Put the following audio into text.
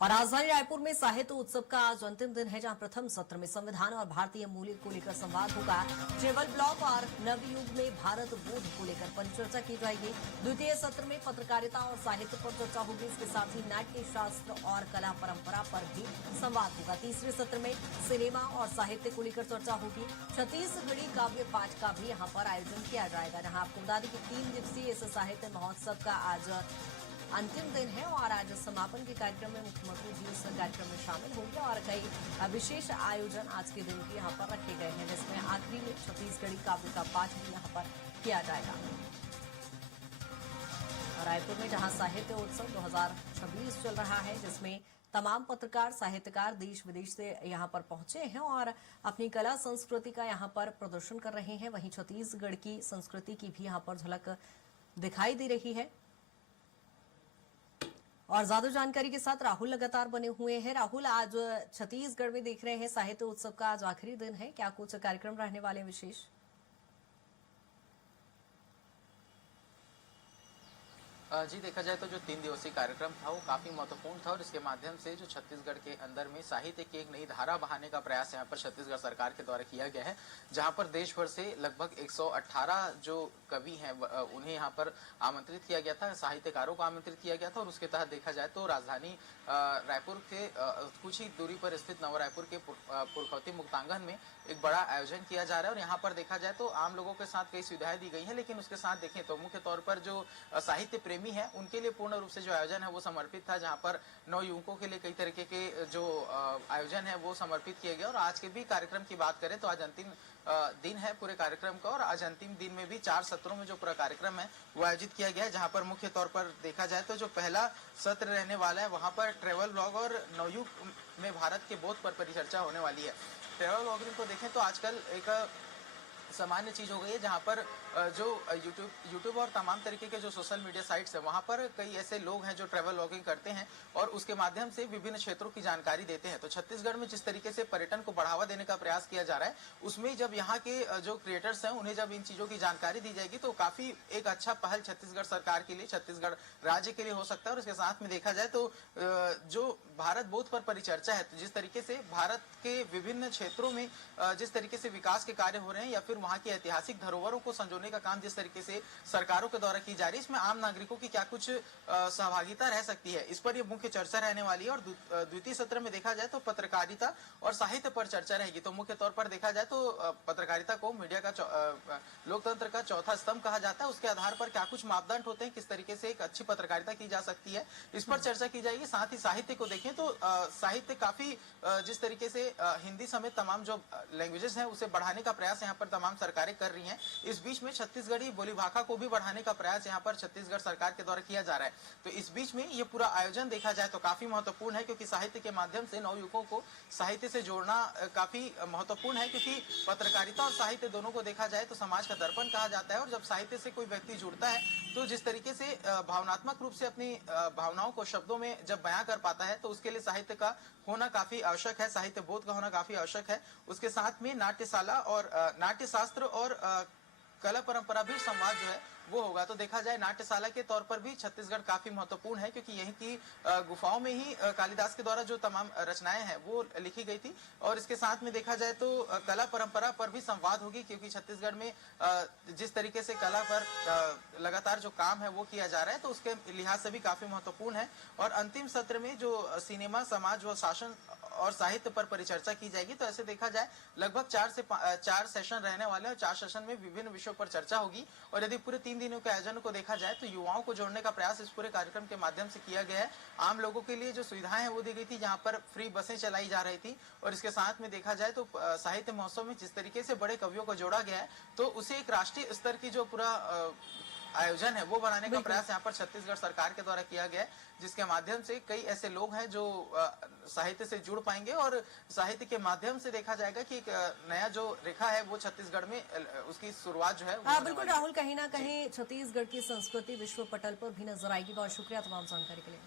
और राजधानी रायपुर में साहित्य उत्सव का आज अंतिम दिन है, जहां प्रथम सत्र में संविधान और भारतीय मूल्य को लेकर संवाद होगा। ट्रेवल ब्लॉग और नवयुग में भारत बोध को लेकर परिचर्चा की जाएगी। द्वितीय सत्र में पत्रकारिता और साहित्य पर चर्चा होगी। इसके साथ ही नाट्य शास्त्र और कला परंपरा पर भी संवाद होगा। तीसरे सत्र में सिनेमा और साहित्य को लेकर चर्चा होगी। छत्तीसगढ़ी काव्य पाठ का भी यहां पर आयोजन किया जाएगा। जहां आपको बता दें कि 3 दिवसीय इस साहित्य महोत्सव का आज अंतिम दिन है और आज समापन के कार्यक्रम में मुख्यमंत्री जी इस कार्यक्रम में शामिल होंगे और कई विशेष आयोजन आज के दिन भी यहां पर रखे गए हैं, जिसमें आखिरी में छत्तीसगढ़ी काव्य का पाठ भी यहां पर किया जाएगा। रायपुर में जहां साहित्य उत्सव 2026 चल रहा है, जिसमें तमाम पत्रकार साहित्यकार देश विदेश से यहां पर पहुंचे हैं और अपनी कला संस्कृति का यहां पर प्रदर्शन कर रहे हैं। वहीं छत्तीसगढ़ की संस्कृति की भी यहां पर झलक दिखाई दे रही है। और ज्यादा जानकारी के साथ राहुल लगातार बने हुए हैं। राहुल, आज छत्तीसगढ़ में देख रहे हैं साहित्य उत्सव का आज आखिरी दिन है, क्या कुछ कार्यक्रम रहने वाले विशेष? जी, देखा जाए तो जो 3 दिवसीय कार्यक्रम था वो काफी महत्वपूर्ण था और इसके माध्यम से जो छत्तीसगढ़ के अंदर में साहित्य की एक नई धारा बहाने का प्रयास यहाँ पर छत्तीसगढ़ सरकार के द्वारा किया गया है, जहाँ पर देश भर से लगभग 118 जो कवि हैं उन्हें यहाँ पर आमंत्रित किया गया था, साहित्यकारों को आमंत्रित किया गया था। और उसके तहत देखा जाए तो राजधानी रायपुर के कुछ ही दूरी पर स्थित नव रायपुर के पुरखौती मुक्तांगन में एक बड़ा आयोजन किया जा रहा है। और यहाँ पर देखा जाए तो आम लोगों के साथ कई सुविधाएं दी गई हैं, लेकिन उसके साथ देखें तो मुख्य तौर पर जो साहित्य प्रेमी है उनके लिए पूर्ण रूप से जो आयोजन है वो समर्पित था, जहां पर नवयुवकों के लिए कई तरीके के जो आयोजन है वो समर्पित किए गए। और आज के भी कार्यक्रम की बात करें तो आज अंतिम दिन है पूरे कार्यक्रम का और आज अंतिम दिन में भी 4 सत्रों में जो पूरा कार्यक्रम है वो आयोजित किया गया है, जहां पर मुख्य तौर पर देखा जाए तो जो पहला सत्र रहने वाला है वहां पर ट्रेवल ब्लॉग और नवयुग में भारत के बोध पर परिचर्चा होने वाली है। ट्रेवल ब्लॉगिंग को देखें तो आजकल एक सामान्य चीज हो गई है, जहां पर जो यूट्यूब और तमाम तरीके के जो सोशल मीडिया साइट्स है वहां पर कई ऐसे लोग हैं जो ट्रैवल व्लॉगिंग करते हैं और उसके माध्यम से विभिन्न क्षेत्रों की जानकारी देते हैं। तो छत्तीसगढ़ में जिस तरीके से पर्यटन को बढ़ावा देने का प्रयास किया जा रहा है, उसमें जब यहाँ के जो क्रिएटर्स हैं उन्हें जब इन चीजों की जानकारी दी जाएगी तो काफी एक अच्छा पहल छत्तीसगढ़ सरकार के लिए, छत्तीसगढ़ राज्य के लिए हो सकता है। और इसके साथ में देखा जाए तो जो भारत बोध पर परिचर्चा है, तो जिस तरीके से भारत के विभिन्न क्षेत्रों में जिस तरीके से विकास के कार्य हो रहे हैं या फिर वहां की ऐतिहासिक धरोहरों को संजोने का काम जिस तरीके से सरकारों के द्वारा की जा रही है, इसमें आम नागरिकों की क्या कुछ सहभागिता रह सकती है, इस पर यह मुख्य चर्चा रहने वाली है। और द्वितीय सत्र में देखा जाए तो पत्रकारिता और साहित्य पर चर्चा रहेगी। तो मुख्य तौर पर देखा जाए तो पत्रकारिता को मीडिया का लोकतंत्र का चौथा स्तंभ कहा जाता है। उसके आधार पर क्या कुछ मापदंड होते हैं, किस तरीके से एक अच्छी पत्रकारिता की जा सकती है, इस पर चर्चा की जाएगी। साथ ही साहित्य को देखें तो साहित्य काफी जिस तरीके से हिंदी समेत तमाम जो लैंग्वेजेस हैं उसे बढ़ाने का प्रयास यहाँ पर तमाम सरकारें कर रही हैं। इस बीच में छत्तीसगढ़ी बोली भाषा को भी बढ़ाने का प्रयास यहाँ पर छत्तीसगढ़ सरकार के द्वारा किया जा रहा है। तो इस बीच में ये पूरा आयोजन देखा जाए तो काफी महत्वपूर्ण है, क्योंकि साहित्य के माध्यम से नवयुवकों को साहित्य से जोड़ना काफी महत्वपूर्ण है, क्योंकि पत्रकारिता और साहित्य दोनों को देखा जाए तो समाज का दर्पण कहा जाता है। और जब साहित्य से कोई व्यक्ति जुड़ता है तो जिस तरीके से भावनात्मक रूप से अपनी भावनाओं को शब्दों में जब बयां कर पाता है तो उसके लिए साहित्य का होना काफी आवश्यक है, साहित्य बोध का होना काफी आवश्यक है। उसके साथ में नाट्यशाला और नाट्य शास्त्र और कला परंपरा भी संवाद जो है वो होगा। तो देखा जाए नाट्यशाला के तौर पर भी छत्तीसगढ़ काफी महत्वपूर्ण है, क्योंकि यहीं की गुफाओं में ही कालिदास के द्वारा जो तमाम रचनाएं हैं वो लिखी गई थी। और इसके साथ में देखा जाए तो कला परंपरा पर भी संवाद होगी, क्योंकि छत्तीसगढ़ में जिस तरीके से कला पर लगातार जो काम है वो किया जा रहा है, तो उसके लिहाज से भी काफी महत्वपूर्ण है। और अंतिम सत्र में जो सिनेमा, समाज व शासन और साहित्य पर परिचर्चा की जाएगी। तो ऐसे देखा जाए लगभग 4 सेशन रहने वाले हैं और 4 सेशन में विभिन्न विषयों पर चर्चा होगी। और यदि पूरे 3 दिनों के आयोजन को देखा जाए तो युवाओं को जोड़ने का प्रयास इस पूरे कार्यक्रम के माध्यम से किया गया है। आम लोगों के लिए जो सुविधाएं हैं वो दी गई थी, जहां पर फ्री बसें चलाई जा रही थी। और इसके साथ में देखा जाए तो साहित्य महोत्सव में जिस तरीके से बड़े कवियों को जोड़ा गया है, तो उसे एक राष्ट्रीय स्तर की जो पूरा आयोजन है वो बनाने का प्रयास यहाँ पर छत्तीसगढ़ सरकार के द्वारा किया गया है, जिसके माध्यम से कई ऐसे लोग हैं जो साहित्य से जुड़ पाएंगे और साहित्य के माध्यम से देखा जाएगा कि एक नया जो रेखा है वो छत्तीसगढ़ में उसकी शुरुआत जो है। बिल्कुल राहुल, कहीं ना कहीं छत्तीसगढ़ की संस्कृति विश्व पटल पर भी नजर आएगी। बहुत शुक्रिया तमाम जानकारी के लिए।